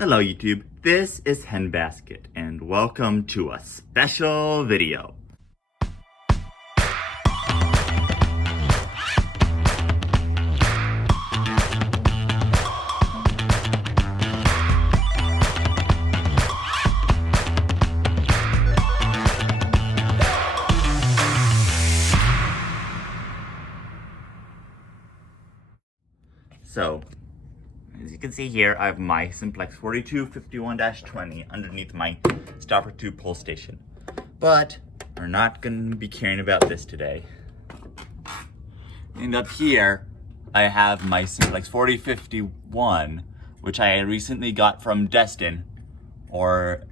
Hello YouTube, this is Henbasket and welcome to a special video. So, as you can see here, I have my Simplex 4251-20 underneath my stopper tube pull station. But we're not going to be caring about this today. And up here, I have my Simplex 4051, which I recently got from Destin, or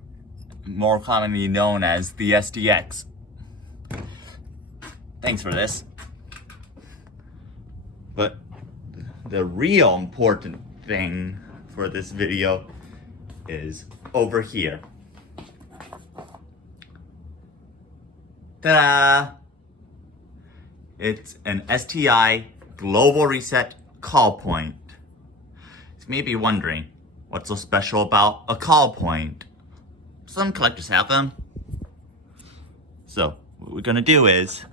more commonly known as the STX. Thanks for this. But the real important thing for this video is over here. Ta-da! It's an STI global reset call point. You may be wondering, what's so special about a call point? Some collectors have them. So what we're gonna do is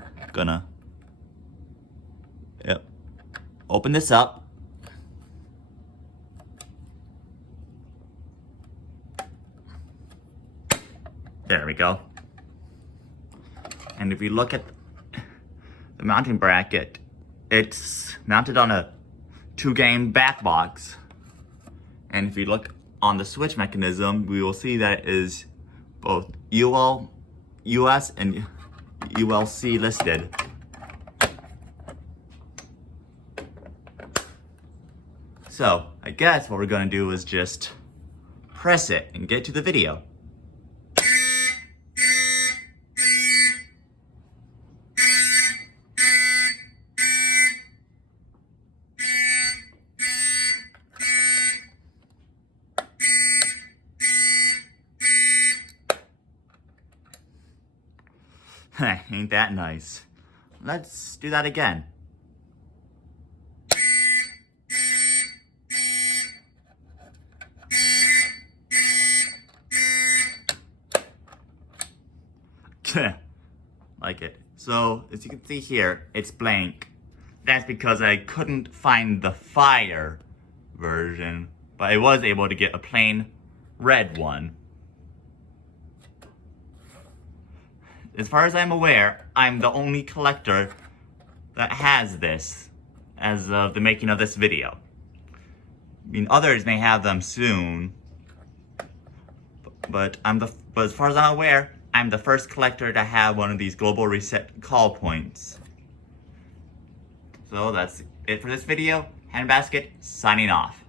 open this up. There we go. And if you look at the mounting bracket, it's mounted on a 2-game back box. And if you look on the switch mechanism, we will see that it is both UL, US, and ULC listed. So, I guess what we're gonna do is just press it and get to the video. Ain't that nice? Let's do that again. Like it. So, as you can see here, it's blank. That's because I couldn't find the fire version, but I was able to get a plain red one. As far as I'm aware, I'm the only collector that has this as of the making of this video. I mean, others may have them soon, but as far as I'm aware, I'm the first collector to have one of these global reset call points. So that's it for this video. Henbasket signing off.